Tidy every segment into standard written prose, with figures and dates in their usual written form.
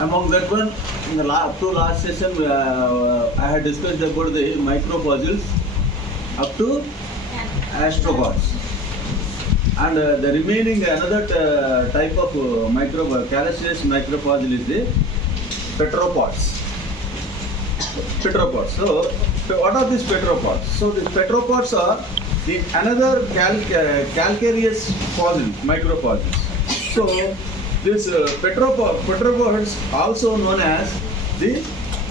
Among that one, in the up to last session, I had discussed about the microfossils up to astropods. And the remaining another type of calaceous microfossil is the petropods. Petropods. So what are these petropods? So these petropods are the another calcareous fossil, microfossils. So this petropods also known as the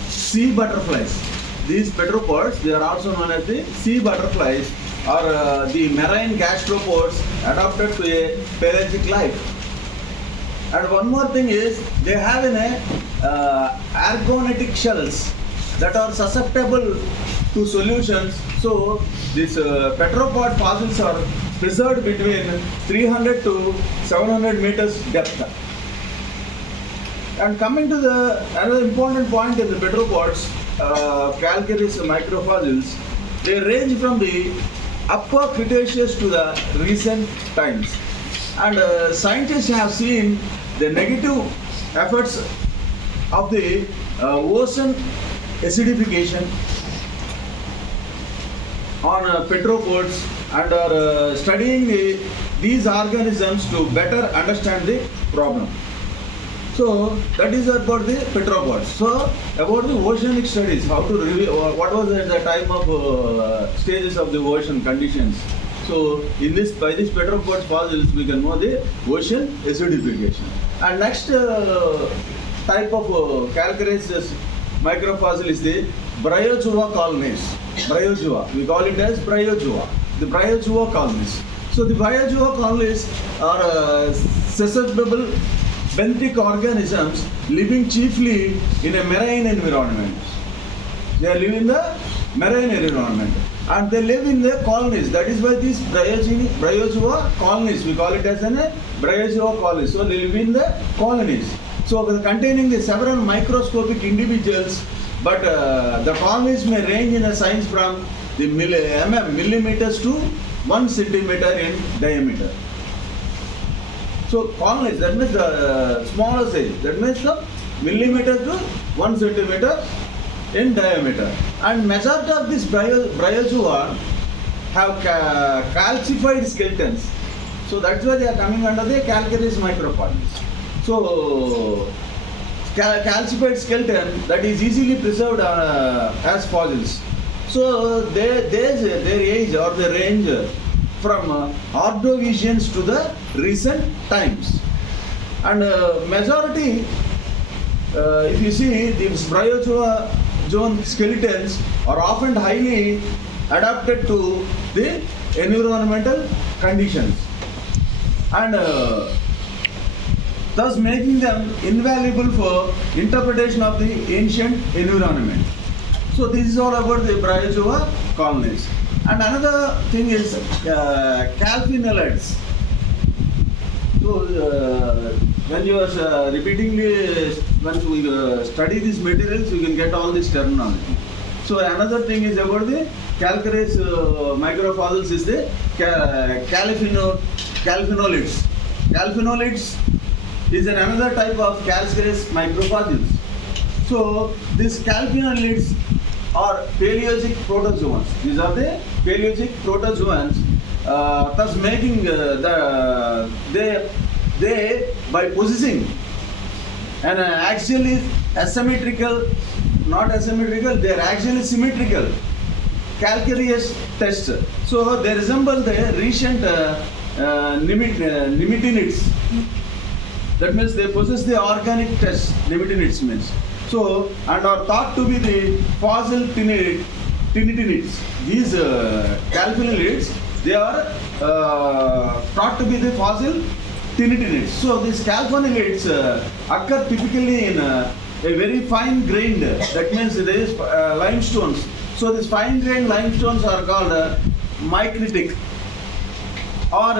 sea butterflies. These petropods, they are also known as the sea butterflies or the marine gastropods adapted to a pelagic life. And one more thing is they have argonatic shells that are susceptible to solutions. So these petropod fossils are preserved between 300 to 700 meters depth. And coming to the another important point in the petropods, calcareous microfossils, they range from the Upper Cretaceous to the recent times. And scientists have seen the negative effects of the ocean acidification on petropods and are studying these organisms to better understand the problem. So that is about the petropods. So about the oceanic studies, how to review what was at the time of stages of the ocean conditions. So in this, by these petropod fossils, we can know the ocean acidification. And next type of calcareous microfossil is the bryozoa colonies. Bryozoa, we call it as bryozoa. The bryozoa colonies. So the bryozoa colonies are susceptible benthic organisms living chiefly in a marine environment. They are living in the marine environment and they live in the colonies. That is why these bryozoa colonies, we call it as a bryozoa colonies. So they live in the colonies. So containing the several microscopic individuals, but the colonies may range in a size from the millimeters to 1 centimeter in diameter. So colonies, that means the smaller size, that means from millimeter to 1 centimeter in diameter. And majority of these bryozoa have calcified skeletons. So that's why they are coming under the calcareous microfossils. So calcified skeleton that is easily preserved as fossils. So their age or their range from Ordovicians to the recent times. And majority, if you see, these bryozoa skeletons are often highly adapted to the environmental conditions and thus making them invaluable for interpretation of the ancient environment. So this is all about the bryozoa colonies. And another thing is calphinolids. So when you are repeatedly, once we study these materials, you can get all this terminology. So another thing is about the calcareous microfossils is the calphinolids. Calphinolids is another type of calcareous microfossils. So these calphinolids are Paleozoic protozoans. These are the Paleozoic protozoans, thus making they by possessing an axially asymmetrical, not asymmetrical, they are actually symmetrical calcareous test. So they resemble the recent nematinids. That means they possess the organic test. Nematinids means. So, and are thought to be the fossil tinitinids. These calphinolids, they are thought to be the fossil tinitinids. So, these calphinolids occur typically in a very fine grained, that means there is limestones. So, these fine grained limestones are called micritic or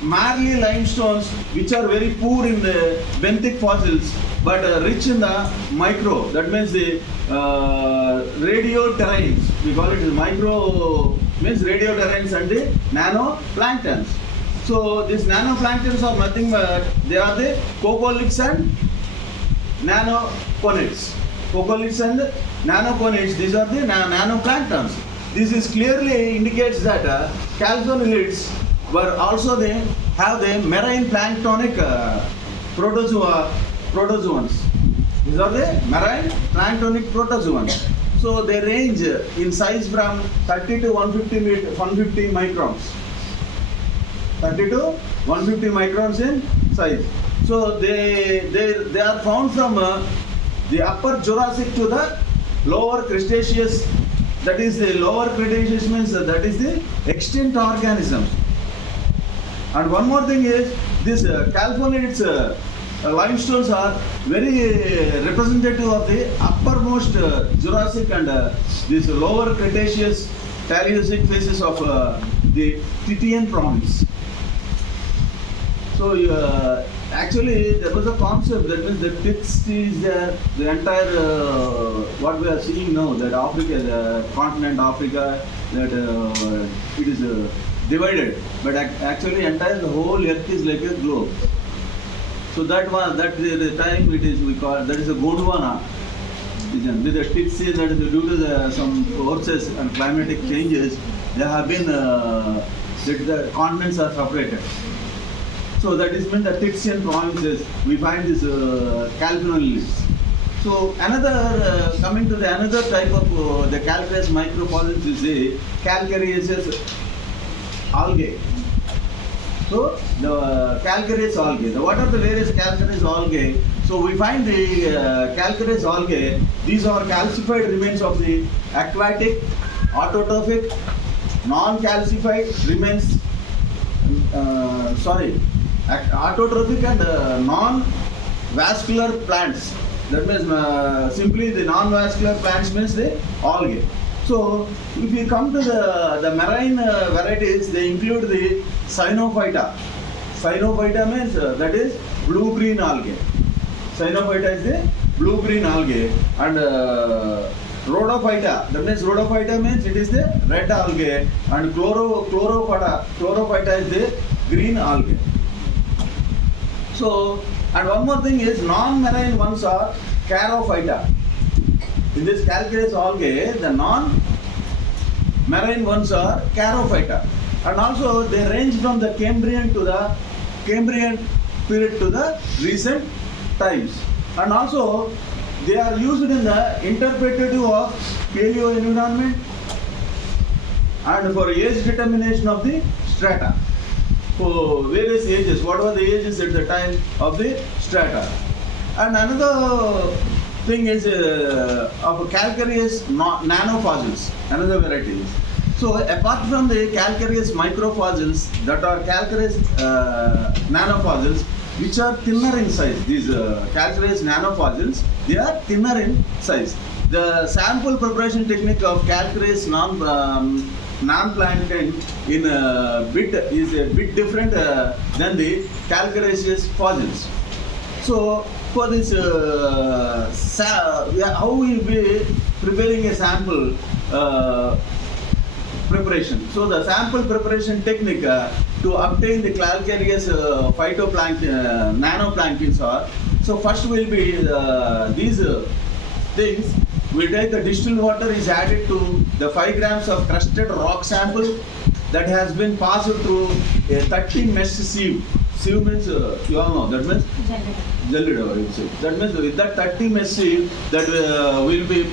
marly limestones, which are very poor in the benthic fossils but rich in the micro, that means the radioterranes. We call it micro, means radioterranes and the nanoplanktons. So these nanoplanktons are nothing but they are the coccoliths and nanoconids. Coccoliths and nanoconids, these are the nanoplanktons. This is clearly indicates that calphonoliths were also they have the marine planktonic protozoans. These are the marine planktonic protozoans. So they range in size from 30 to 150 microns. 30 to 150 microns in size. So they are found from the upper Jurassic to the lower Cretaceous. That is the lower Cretaceous means that is the extinct organisms. And one more thing is this calphonoliths limestones are very representative of the uppermost Jurassic and this lower Cretaceous Paleozoic phases of the Titian province. So actually there was a concept that means the pits is the entire what we are seeing now, that Africa, the continent Africa, that it is divided, but actually entire the whole earth is like a globe. So that the time it is, we call that is a Gondwana region. With the pits, that is due to some forces and climatic changes, there have been the continents are separated. So that is meant the Titian provinces, we find this calphonoliths. So another, coming to the another type of the calcareous microfossils is the calcareous algae. So the calcareous algae, what are the various calcareous algae? So we find the calcareous algae, these are calcified remains of the aquatic, autotrophic, non-calcified remains, autotrophic and non-vascular plants. That means simply the non-vascular plants means the algae. So if we come to the marine varieties, they include the Cyanophyta. Cyanophyta means that is blue-green algae. Cyanophyta is the blue-green algae, and Rhodophyta. That means Rhodophyta means it is the red algae, and Chlorophyta is the green algae. So, and one more thing is non-marine ones are Charophyta. In this calcareous algae, the non-marine ones are Charophyta, and also they range from the Cambrian period to the recent times, and also they are used in the interpretative of paleoenvironment and for age determination of the strata. For various ages, what were the ages at the time of the strata. And another thing is of calcareous nanofossils, another varieties. So apart from the calcareous microfossils, that are calcareous nanofossils, which are thinner in size. These calcareous nanofossils, they are thinner in size. The sample preparation technique of calcareous non-plankton in bit is a bit different than the calcareous fossils. So for this, how we will be preparing a sample preparation. So the sample preparation technique to obtain the calcareous phytoplankton, nanoplanktons are. So first will be these things. We take the distilled water is added to the 5 grams of crusted rock sample that has been passed through a 30 mesh sieve. Sieve means you all know, that means gelid. That means with that 30 mesh sieve that will be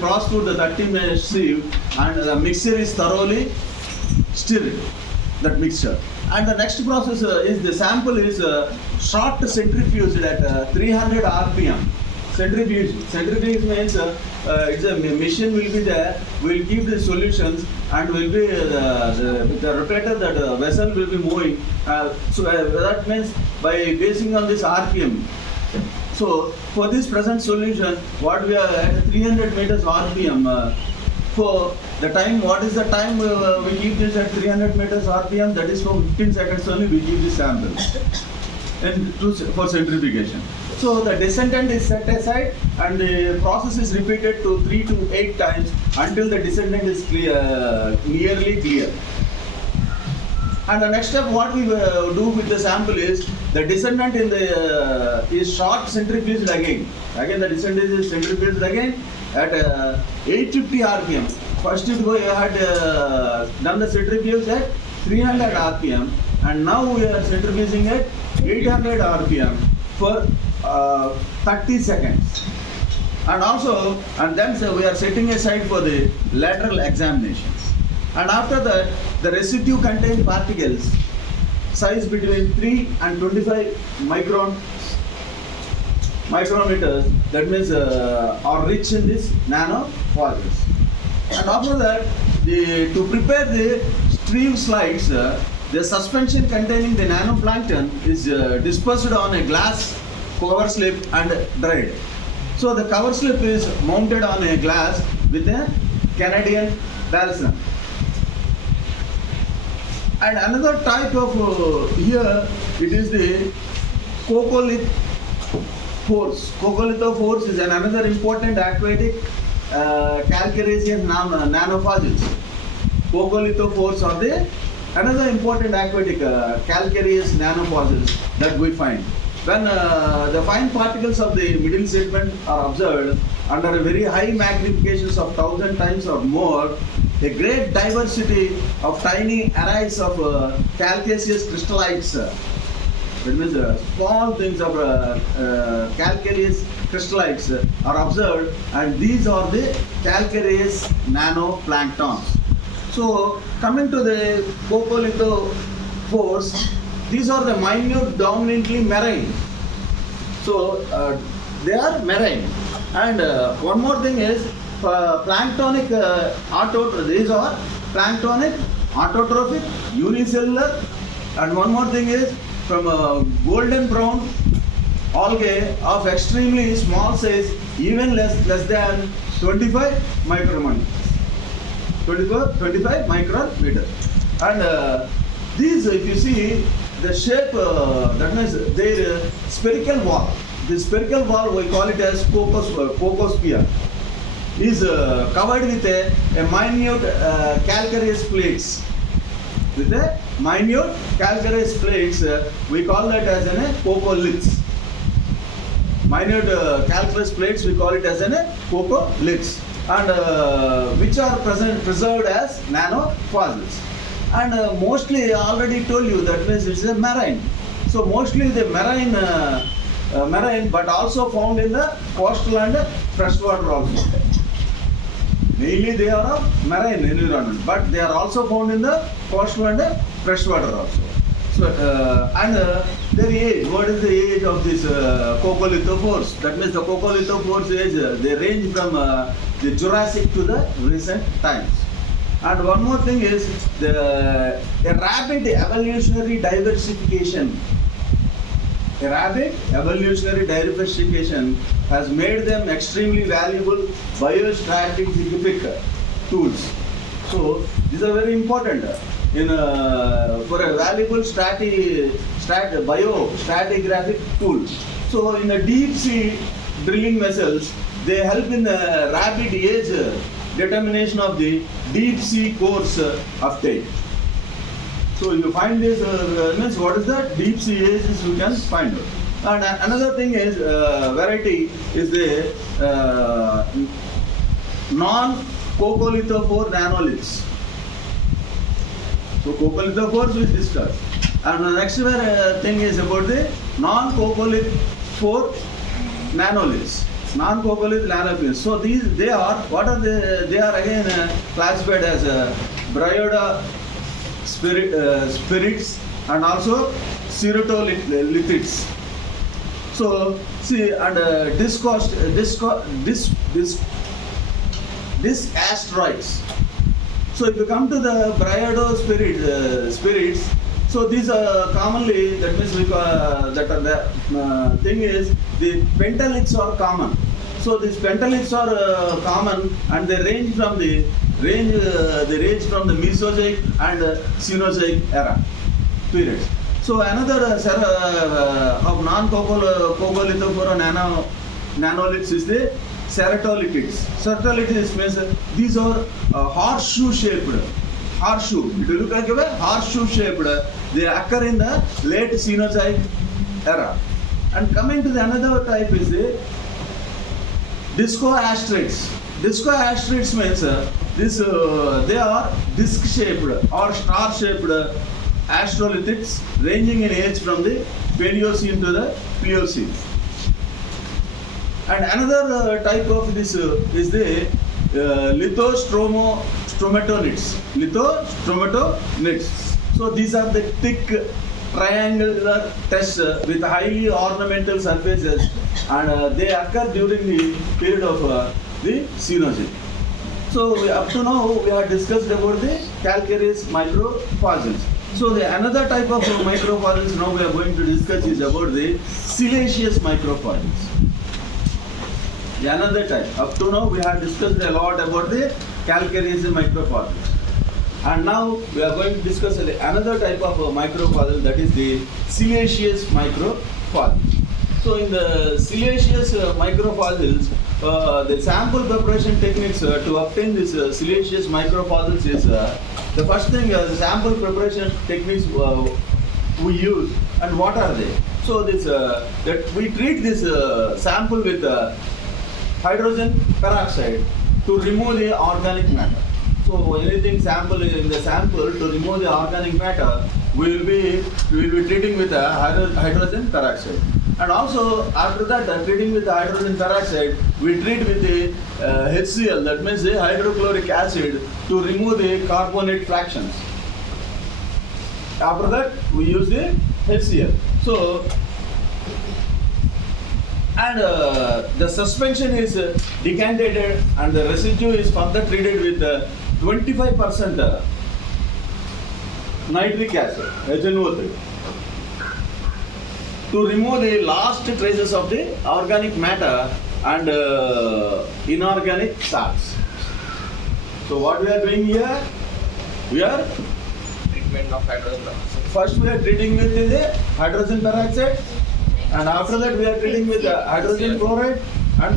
passed through the 30 mesh sieve, and the mixture is thoroughly stirred, that mixture. And the next process is the sample is short centrifuged at 300 rpm. Centrifuge means it's a machine will be there, will keep the solutions, and will be the rotator, that vessel will be moving. So that means by basing on this RPM. So for this present solution, what we are at 300 meters RPM. For the time, what is the time we keep this at 300 meters RPM? That is for 15 seconds only we keep this sample and for centrifugation. So the descendant is set aside, and the process is repeated to 3 to 8 times until the descendant is nearly clear. And the next step, what we do with the sample is the descendant in the is short centrifuged again. Again, the descendant is centrifuged again at 850 RPM. First, it had done the centrifuge at 300 RPM, and now we are centrifuging at 800 RPM for 30 seconds. And also, and then we are setting aside for the lateral examinations. And after that, the residue contained particles size between 3 and 25 micrometers, that means are rich in this nanoparticles. And after that, to prepare the stream slides, the suspension containing the nanoplankton is dispersed on a glass cover slip and dried. So the cover slip is mounted on a glass with a Canadian balsam. And another type of here, it is the coccolithophores. Coccolithophores is another important aquatic calcareous nanofossils. Coccolithophores are the another important aquatic calcareous nanofossils that we find. When the fine particles of the middle segment are observed under a very high magnifications of 1,000 times or more, a great diversity of tiny arrays of calcareous crystallites, that means small things of calcareous crystallites are observed, and these are the calcareous nanoplanktons. So coming to the coccolithophores, these are the minute, dominantly marine. So they are marine. And one more thing is planktonic these are planktonic, autotrophic, unicellular, and one more thing is from golden brown algae of extremely small size, even less than 25 micrometers. 25 micrometers. And these, if you see the shape, that means their spherical wall. The spherical wall, we call it as cocosphere, is covered with a minute calcareous plates. With a minute calcareous plates, we call that as a coccoliths. Minute calcareous plates, we call it as a coccoliths, and which are preserved as nanofossils. And mostly, I already told you, that means it's a marine. So mostly the marine, but also found in the coastal and freshwater also. Mainly they are of marine environment, but they are also found in the coastal and freshwater also. So and their age, what is the age of this coccolithophores? That means the coccolithophores age, they range from the Jurassic to the recent times. And one more thing is a rapid evolutionary diversification. A rapid evolutionary diversification has made them extremely valuable biostratigraphic tools. So these are very important in for a valuable biostratigraphic tool. So in the deep sea drilling vessels, they help in the rapid age determination of the deep sea course update. So you find this means what is the deep sea age is you can find it. And another thing is variety is the non-coccolithophore nanoliths. So coccolithophores we discussed. And the next thing is about the non-coccolithophore nanoliths. Non-coccolith nanoliths. So these they are what are they are again classified as bryoida spirits and also cerulithids. So see, and disc asteroids. So if you come to the bryoida spirits, so these are commonly, that means the thing is the pentaliths are common. So these pentaliths are common, and they range from the Mesozoic and Cenozoic era periods. So another of non-coccolithophore nanoliths is the ceratolithids. Ceratolithids means these are horseshoe shaped. horseshoe. It will look like a horseshoe shaped. They occur in the late Cenozoic era. And coming to the another type is the discoasteroids. Discoasteroids means they are disc shaped or star shaped astrolithics ranging in age from the Paleocene to the Pliocene. And another type of this is the lithostromatonids. So these are the thick triangular tests with highly ornamental surfaces, and they occur during the period of the Cenozoic. So up to now we have discussed about the calcareous microfossils. So the another type of microfossils now we are going to discuss is about the siliceous microfossils. The another type. Up to now we have discussed a lot about the calcareous microfossils. And now we are going to discuss another type of microfossil, that is the siliceous microfossil. So in the siliceous microfossils, the sample preparation techniques to obtain this siliceous microfossils is the first thing, the sample preparation techniques we use, and what are they? So this that we treat this sample with hydrogen peroxide to remove the organic matter. So anything sample in the sample to remove the organic matter, we will be treating with hydrogen peroxide. And also after that, treating with the hydrogen peroxide, we treat with the HCl, that means the hydrochloric acid, to remove the carbonate fractions. After that, we use the HCl. So, and the suspension is decanted and the residue is further treated with 25% nitric acid, HNO3, to remove the last traces of the organic matter and inorganic salts. So what we are doing here? We are treatment of hydrogen peroxide. first we are treating with the hydrogen peroxide, and after that we are treating with the hydrogen chloride, and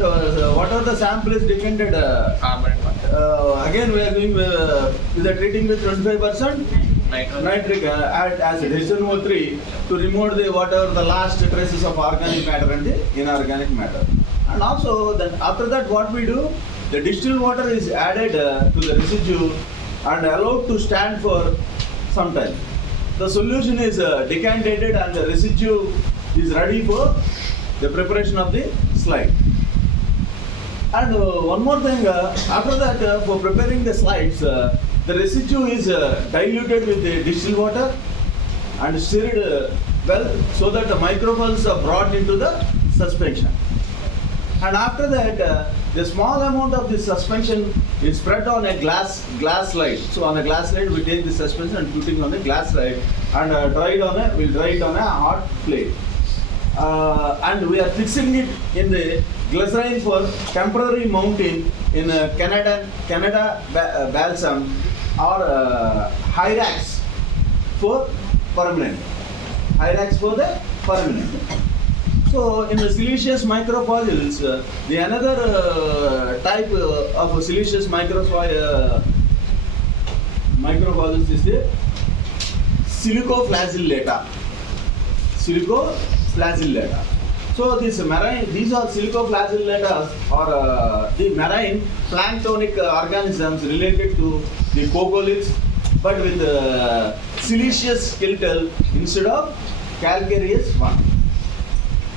whatever the sample is decanted, Carbonate water. again we are doing with the treating with 25% nitric acid, HNO3, to remove the whatever the last traces of organic matter and the inorganic matter. And also then after that what we do, the distilled water is added to the residue and allowed to stand for some time. The solution is decanted and the residue is ready for the preparation of the slide. And one more thing, after that for preparing the slides, the residue is diluted with the distilled water and stirred well so that the microfossils are brought into the suspension. And after that, the small amount of this suspension is spread on a glass slide. So on a glass slide, we take the suspension and put it on a glass slide and we'll dry it on a hot plate. And we are fixing it in the glycerine for temporary mounting in Canada balsam or Hyrax for permanent. Hyrax for the permanent. So in the siliceous microfossils, the another type of siliceous microfossils is the silicoflagellata. Silicoflagellata. So these are silicoflagellata or the marine planktonic organisms related to the coccoliths, but with siliceous skeletal instead of calcareous one.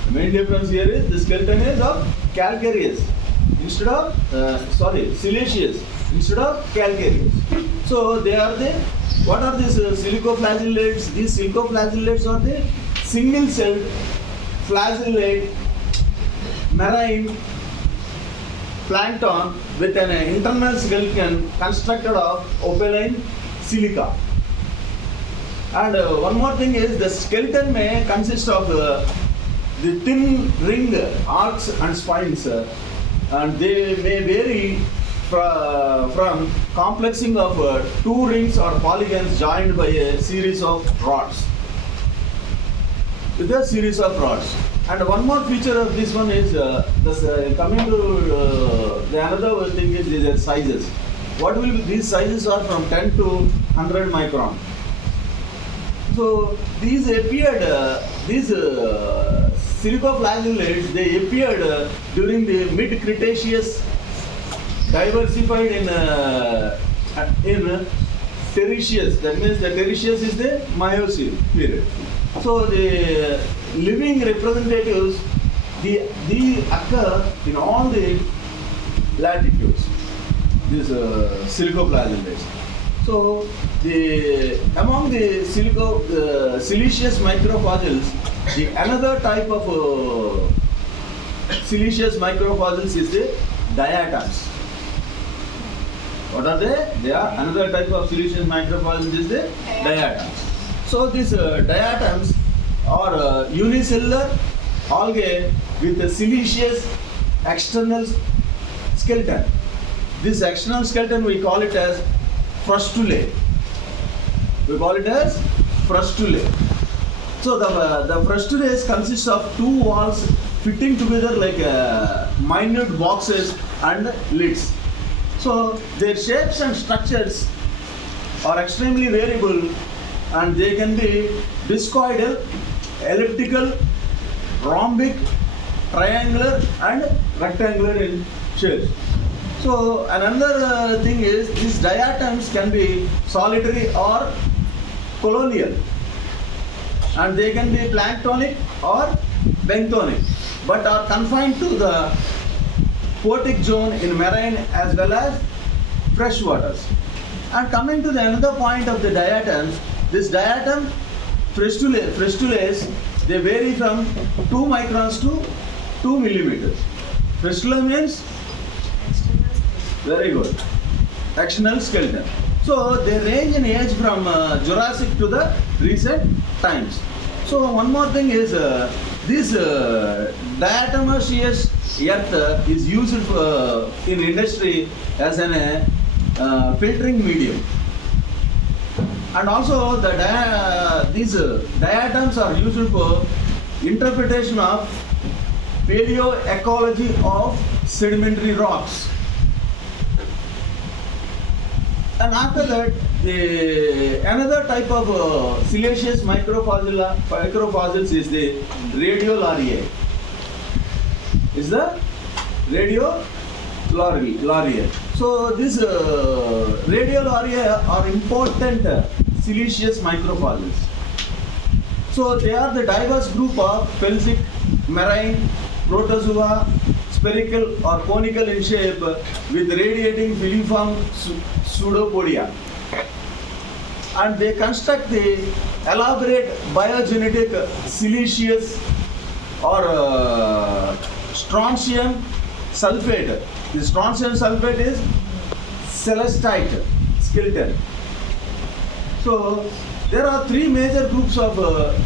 The main difference here is the skeleton is of calcareous instead of siliceous instead of calcareous. So they are the, what are these silicoflagellates? These silicoflagellates are the single-celled flagellate marine plankton with an internal skeleton constructed of opaline silica. And one more thing is the skeleton may consist of the thin ring arcs and spines, and they may vary from complexing of two rings or polygons joined by a series of rods. With a series of rods. And one more feature of this one is coming to the another thing is their sizes. What will be, these sizes are from 10 to 100 micron. So these appeared, these silicoflagellates, they appeared during the mid-Cretaceous, diversified in Tertiary. That means the Tertiary is the Miocene period. So the living representatives, they occur in all the latitudes. These silicoflagellates. So among the siliceous microfossils, another type of siliceous microfossils is the diatoms. What are they? They are another type of siliceous microfossils is the diatoms. So these diatoms are unicellular algae with a siliceous external skeleton. This external skeleton we call it as frustulae. We call it as frustulae. So the frustulae consists of two walls fitting together like minute boxes and lids. So their shapes and structures are extremely variable, and they can be discoidal, elliptical, rhombic, triangular and rectangular in shape. So another thing is these diatoms can be solitary or colonial, and they can be planktonic or benthonic, but are confined to the aquatic zone in marine as well as fresh waters. And coming to the another point of the diatoms, this diatom frustulae, they vary from 2 microns to 2 millimeters. Frustula means very good. External skeleton. So they range in age from Jurassic to the recent times. So one more thing is this diatomaceous earth is used in industry as an filtering medium. And also these diatoms are used for interpretation of paleoecology of sedimentary rocks. And after that, another type of siliceous microfossils is the radiolariae. Is the radiolariae. So these radiolariae are important siliceous microfossils. So they are the diverse group of felsic, marine, protozoa, spherical or conical in shape with radiating filiform pseudopodia. And they construct the elaborate biogenetic siliceous or strontium sulfate. The strontium sulfate is celestite skeleton. So there are 3 major groups of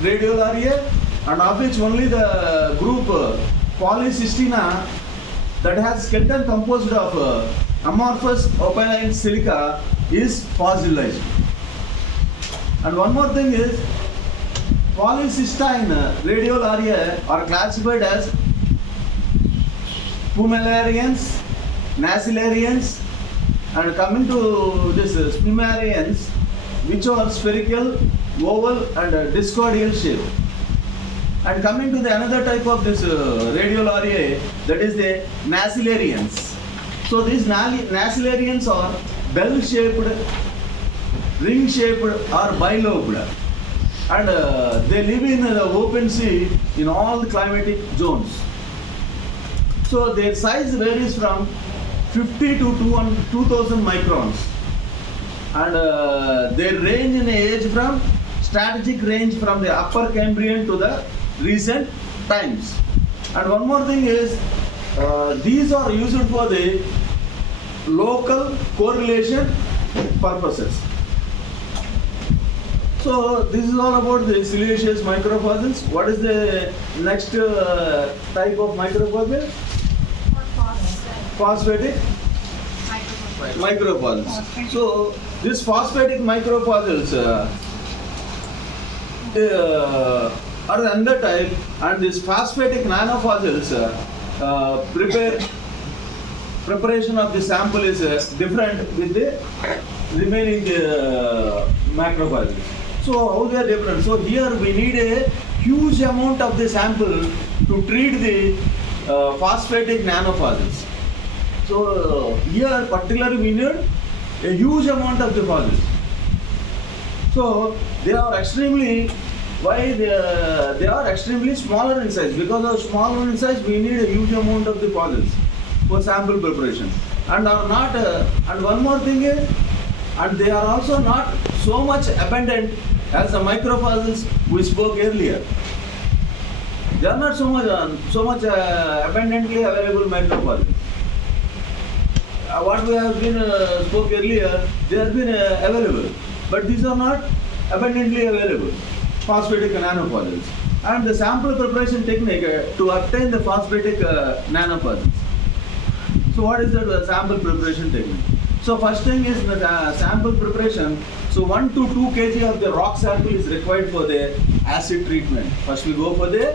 radiolariae, and of which only the group Polycystina, that has skeleton composed of amorphous opaline silica, is fossilized. And one more thing is polycystine radiolariae are classified as spumellarians, nacellarians, and coming to this spumarians, which are spherical, oval and discoidal shape. And coming to the another type of this radiolariae, that is the nacellarians. So these nacellarians are bell-shaped, ring-shaped or bilobed, and they live in the open sea in all the climatic zones. So their size varies from 50 to 2000 microns, and they range in age from strategic range from the upper Cambrian to the recent times. And one more thing is these are used for the local correlation purposes. So this is all about the siliceous microfossils. What is the next type of microfossil? Phosphatic microfossils. So these phosphatic microfossils are another type, and these phosphatic nanofossils preparation of the sample is different with the remaining macrofossils. So how they are different? So here we need a huge amount of the sample to treat the phosphatic nanofossils. So here particularly we need a huge amount of the fossils. So they are extremely, why they are extremely smaller in size, because of smaller in size we need a huge amount of the fossils for sample preparation, and are not and one more thing is, and they are also not so much abundant as the microfossils we spoke earlier. They are not so much abundantly available microfossils. What we have been spoke earlier, they have been available, but these are not abundantly available, phosphatic nanofossils. And the sample preparation technique to obtain the phosphatic nanofossils. So what is the sample preparation technique? So first thing is the sample preparation. So 1 to 2 kg of the rock sample is required for the acid treatment. First we go for the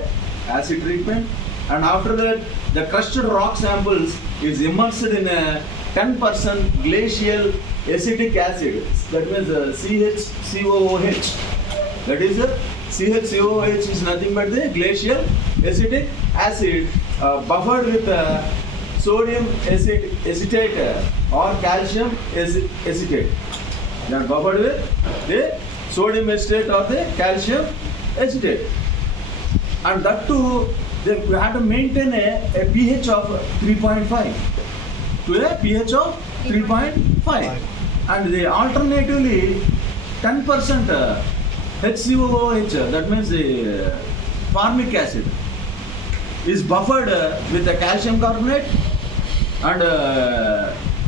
acid treatment, and after that the crushed rock samples is immersed in a 10% glacial acetic acid. That means CHCOOH. That is CHCOOH is nothing but the glacial acetic acid buffered with sodium acetate or calcium acetate. They are buffered with the sodium acetate or the calcium acetate. And that too, they have to maintain a pH of 3.5 to a pH of 3.5. And they alternatively 10% HCOOH, that means the formic acid, is buffered with the calcium carbonate and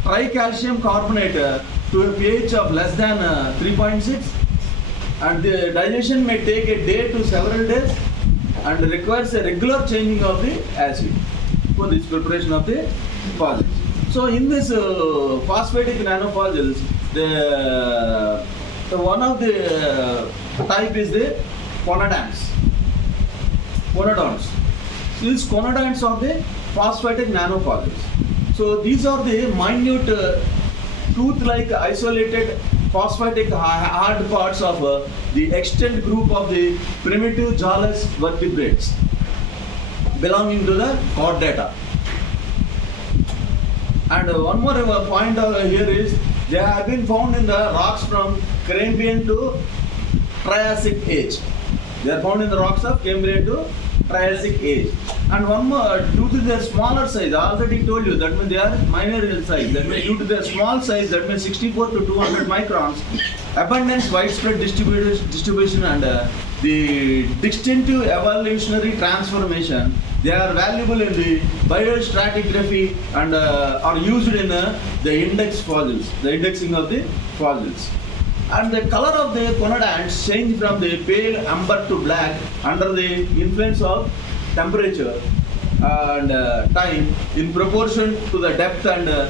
tricalcium carbonate to a pH of less than 3.6, and the digestion may take a day to several days and requires a regular changing of the acid for this preparation of the fossils. So in this phosphatic nanofossils, the one of the type is the conodonts. These conodonts are the phosphatic nanofossils. So these are the minute tooth-like isolated phosphatic hard parts of the extant group of the primitive jawless vertebrates belonging to the chordata. And one more point here is they have been found in the rocks from Cambrian to Triassic age. They are found in the rocks of Cambrian to Triassic age. And one more, due to their smaller size, I already told you that means they are minor in size. That means due to their small size, that means 64 to 200 microns, abundance, widespread distribution, and the distinctive evolutionary transformation, they are valuable in the biostratigraphy and are used in the index fossils, the indexing of the fossils. And the color of the conodonts change from the pale amber to black under the influence of temperature and time in proportion to the depth and the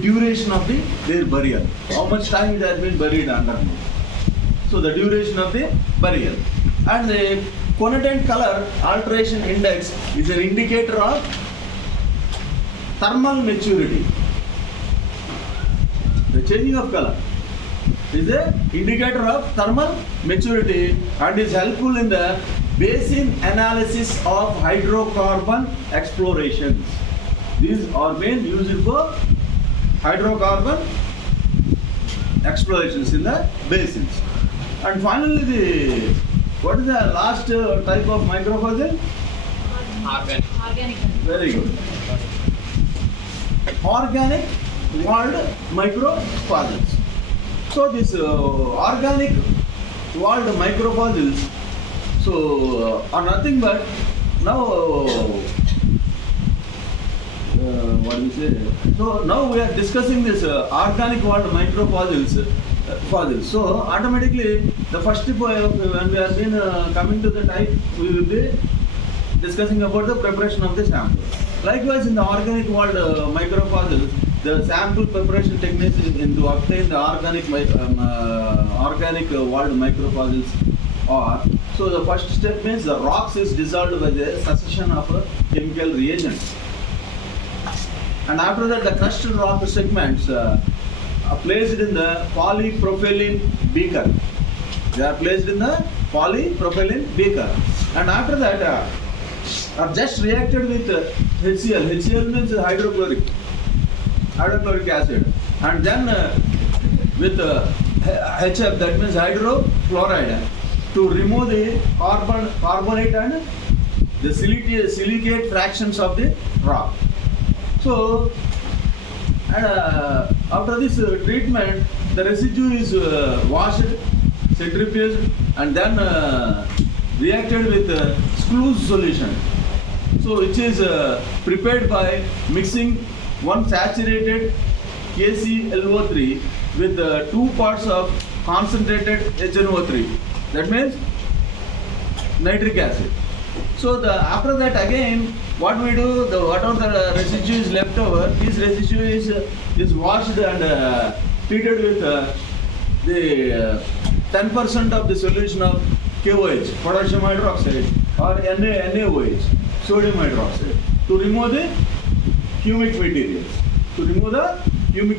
duration of their burial. How much time it has been buried underneath. So the duration of the burial. And the conodont color alteration index is an indicator of thermal maturity. The changing of color is an indicator of thermal maturity and is helpful in the basin analysis of hydrocarbon explorations. These are being used for hydrocarbon explorations in the basins. And finally, what is the last type of microfossil? Organic. Very good. Organic walled microfossils. So this organic walled microfossils are nothing but now what do we say? So now we are discussing this organic walled microfossils. Fossils. So automatically the first when we have been coming to the type, we will be discussing about the preparation of the sample. Likewise, in the organic walled microfossils, the sample preparation techniques to obtain the organic walled microfossils are, so the first step means the rocks is dissolved by the succession of chemical reagents, and after that the crushed rock segments placed in the polypropylene beaker. They are placed in the polypropylene beaker, and after that are just reacted with HCl. HCl means hydrochloric acid, and then with HF, that means hydrofluoride, to remove the carbonate and the silicate fractions of the rock. So, and after this treatment, the residue is washed, centrifuged, and then reacted with Skluze solution. So, which is prepared by mixing one saturated KClO3 with 2 parts of concentrated HNO3. That means nitric acid. So after that again, what we do, whatever the residue is left over, this residue is washed and treated with the 10% of the solution of KOH, potassium hydroxide, or NaOH, sodium hydroxide, to remove the humic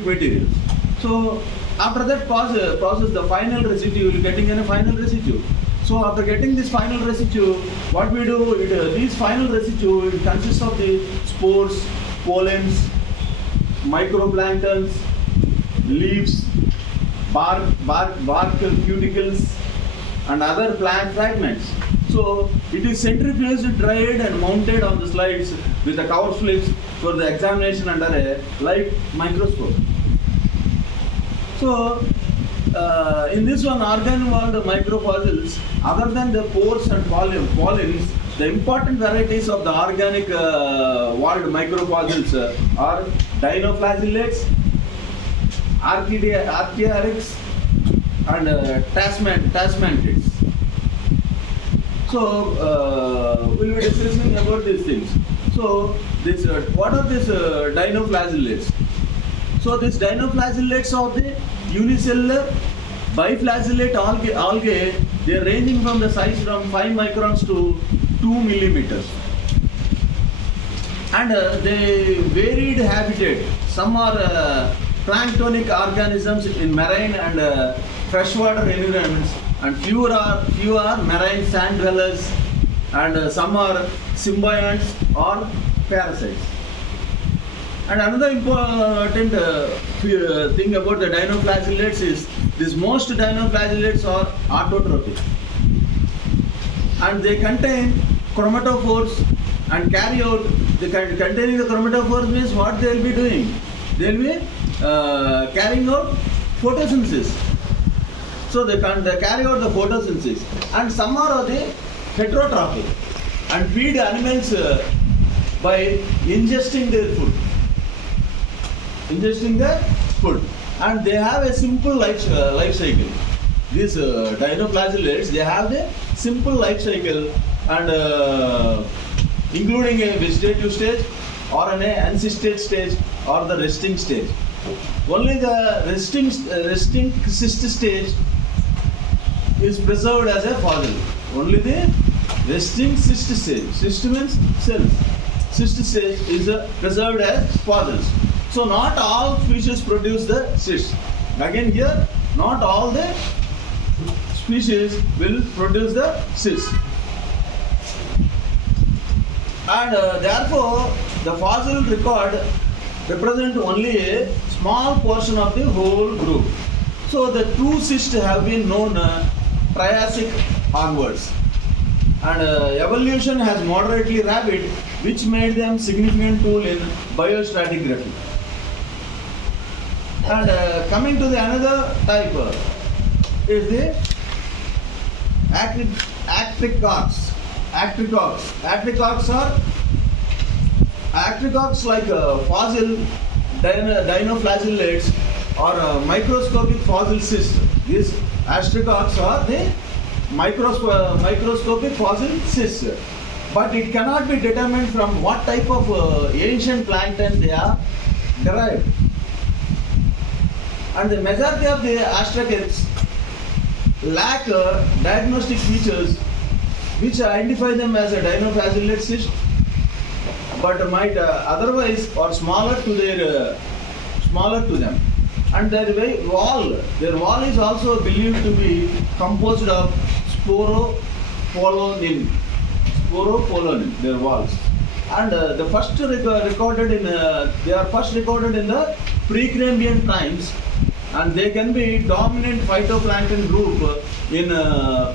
materials. So after that process, the final residue, you will getting a final residue. So after getting this final residue, what we do, these final residue, it consists of the spores, pollens, microplanktons, leaves, bark cuticles, and other plant fragments. So it is centrifuged, dried, and mounted on the slides with the cover slips for the examination under a light microscope. So in this one, organ-walled microfossils, other than the pores and pollens, the important varieties of the organic walled microfossils are dinoflagellates, Archaeoryx, and Tasmanids. So we will be discussing about these things. So this, what are these dinoflagellates? So these dinoflagellates are the unicellular biflagellate algae. They are ranging from the size from 5 microns to 2 millimeters. And they varied habitat. Some are planktonic organisms in marine and freshwater environments, and few are marine sand dwellers, and some are symbionts or parasites. And another important thing about the dinoflagellates is these most dinoflagellates are autotrophic, and they contain chromatophores and carry out containing the chromatophores means what they will be doing? They will be carrying out photosynthesis. So they carry out the photosynthesis, and some are the heterotrophic and feed animals by ingesting their food. And they have a simple life cycle. These dinoflagellates, they have the simple life cycle, and including a vegetative stage or an ancestate stage or the resting stage. Only the resting cyst stage is preserved as a fossil. Only the resting cyst stage. Cyst means cells. Cyst stage is preserved as fossils. So not all species produce the cysts. Again here, not all the species will produce the cysts. And therefore, the fossil record represent only a small portion of the whole group. So the true cysts have been known Triassic onwards. And evolution has moderately rapid, which made them significant tool in biostratigraphy. And coming to the another type is the Actricots. Actricots like fossil dinoflagellates or microscopic fossil cysts. These Actricots are the microscopic fossil cysts. But it cannot be determined from what type of ancient plankton they are derived. And the majority of the Actricots lack diagnostic features which identify them as a dinoflagellate cyst, but might otherwise or smaller to them. And their wall is also believed to be composed of sporopollenin. Sporopollenin, their walls. And the first recorded in they are first recorded in the Precambrian times, and they can be dominant phytoplankton group in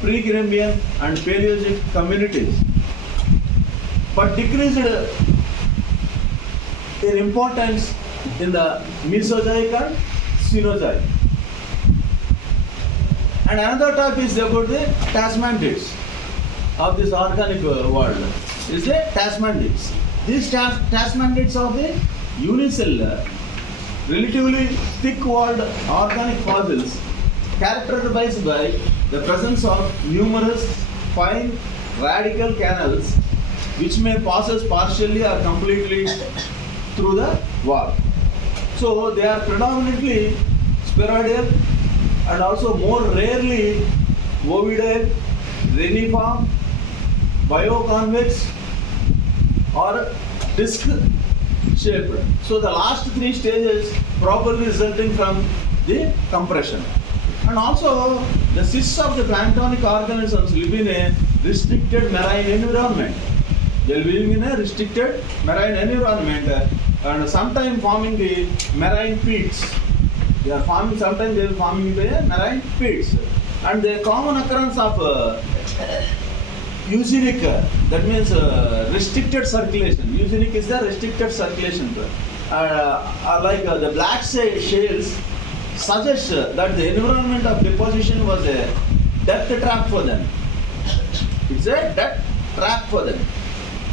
Precambrian and Paleozoic communities, but decreased in importance in the Mesozoic and Cenozoic. And another type is about the Tasmanids of this organic world. Is the Tasmanids. These Tasmanids are the unicellular, relatively thick-walled organic fossils characterized by the presence of numerous fine radical canals which may pass partially or completely through the wall. So they are predominantly spheroidal and also more rarely ovoidal, reniform, bioconvex or disc shaped. So the last three stages probably resulting from the compression. And also the cysts of the planktonic organisms live in a restricted marine environment. They are living in a restricted marine environment and sometimes forming the marine pits. They are forming, sometimes they are forming the marine pits. And the common occurrence of eugenic, that means restricted circulation. Eugenic is the restricted circulation. Like the black shales suggest that the environment of deposition was a death trap for them. It's a death trap for them.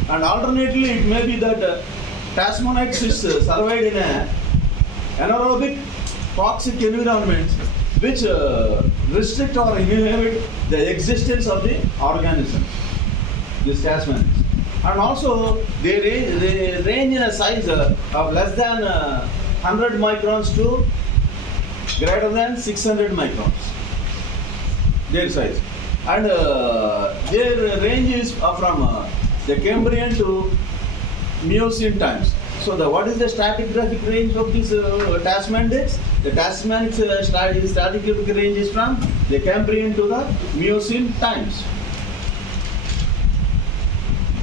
And alternately, it may be that Tasmanite cysts survived in a anaerobic toxic environments which restrict or inhibit the existence of the organism, these Tasmanids. And also they range in a size of less than 100 microns to greater than 600 microns, their size. And their range is from the Cambrian to Miocene times. So what is the stratigraphic range of these Tasmanids? The Tasmanic stratigraphic range is from the Cambrian to the Miocene times.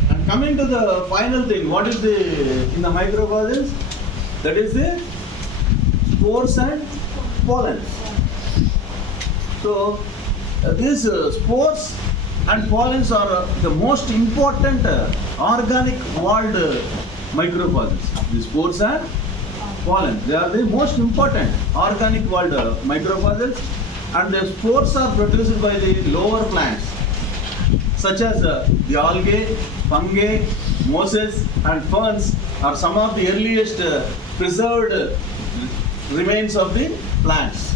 And coming to the final thing, what is in the microfossils? That is the spores and pollens. So these spores and pollens are the most important organic world microfossils. The spores and pollen, they are the most important organic world microfossils, and the spores are produced by the lower plants such as the algae, fungi, mosses and ferns are some of the earliest preserved remains of the plants.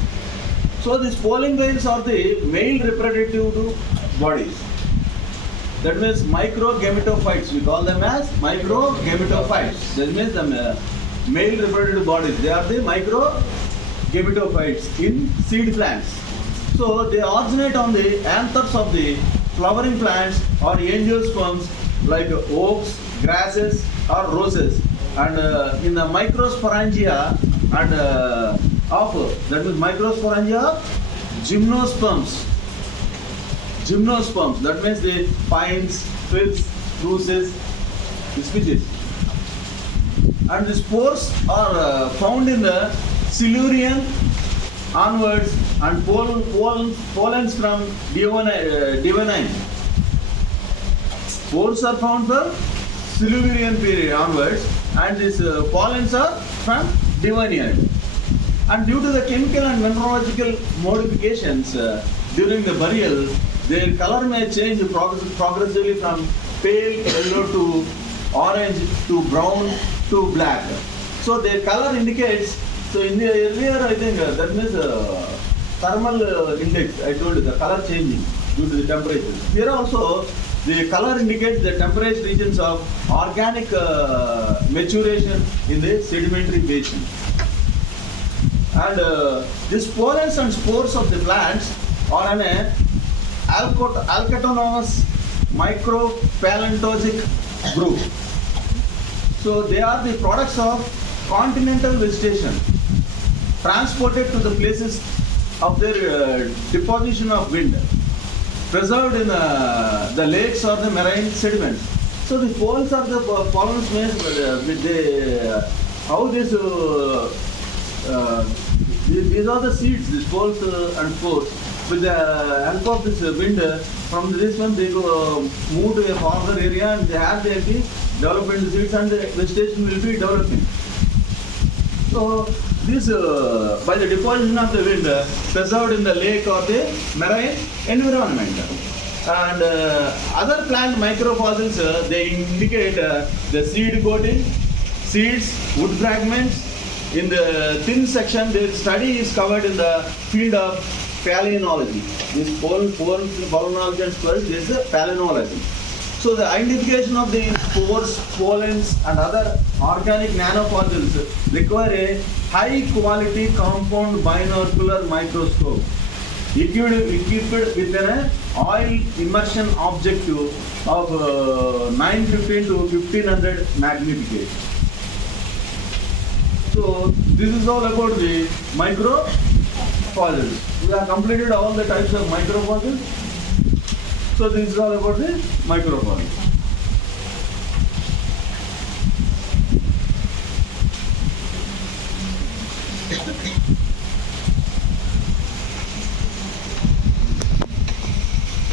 So these pollen grains are the male reproductive bodies. That means microgametophytes. We call them as microgametophytes. That means the male reproductive bodies. They are the microgametophytes in seed plants. So they originate on the anthers of the flowering plants or angiosperms like oaks, grasses or roses. And in the microsporangia and that means microsporangia gymnosperms. Gymnosperms, that means the pines, firs, spruces, the species. And the spores are found in the Silurian onwards and pollens from Devonian. Spores are found from Silurian period onwards and these pollens are from Devonian. And due to the chemical and mineralogical modifications during the burial, their color may change progressively from pale yellow to orange to brown to black. So their color indicates, so in the earlier I think that means thermal index, I told you the color changing due to the temperature. Here also the color indicates the temperate regions of organic maturation in the sedimentary basin. And these pollens and spores of the plants are an alcatonomous micropaleontologic group. So they are the products of continental vegetation transported to the places of their deposition of wind, preserved in the lakes or the marine sediments. So the poles are the pollens made with the how this these are the seeds, these poles and spores. With the help of this wind, from this one they go move to a farther area and they have the development seeds and the vegetation will be developing. So this by the deposition of the wind preserved in the lake or the marine environment. And other plant microfossils they indicate the seed coating, seeds, wood fragments. In the thin section, their study is covered in the field of palynology. This palynology and spores is palynology. So the identification of the spores, pollens and other organic nanofossils require a high quality compound binocular microscope equipped with an oil immersion objective of 950 to 1500 magnification. So this is all about the microfossils. We have completed all the types of microfossils. So this is all about the microfossils.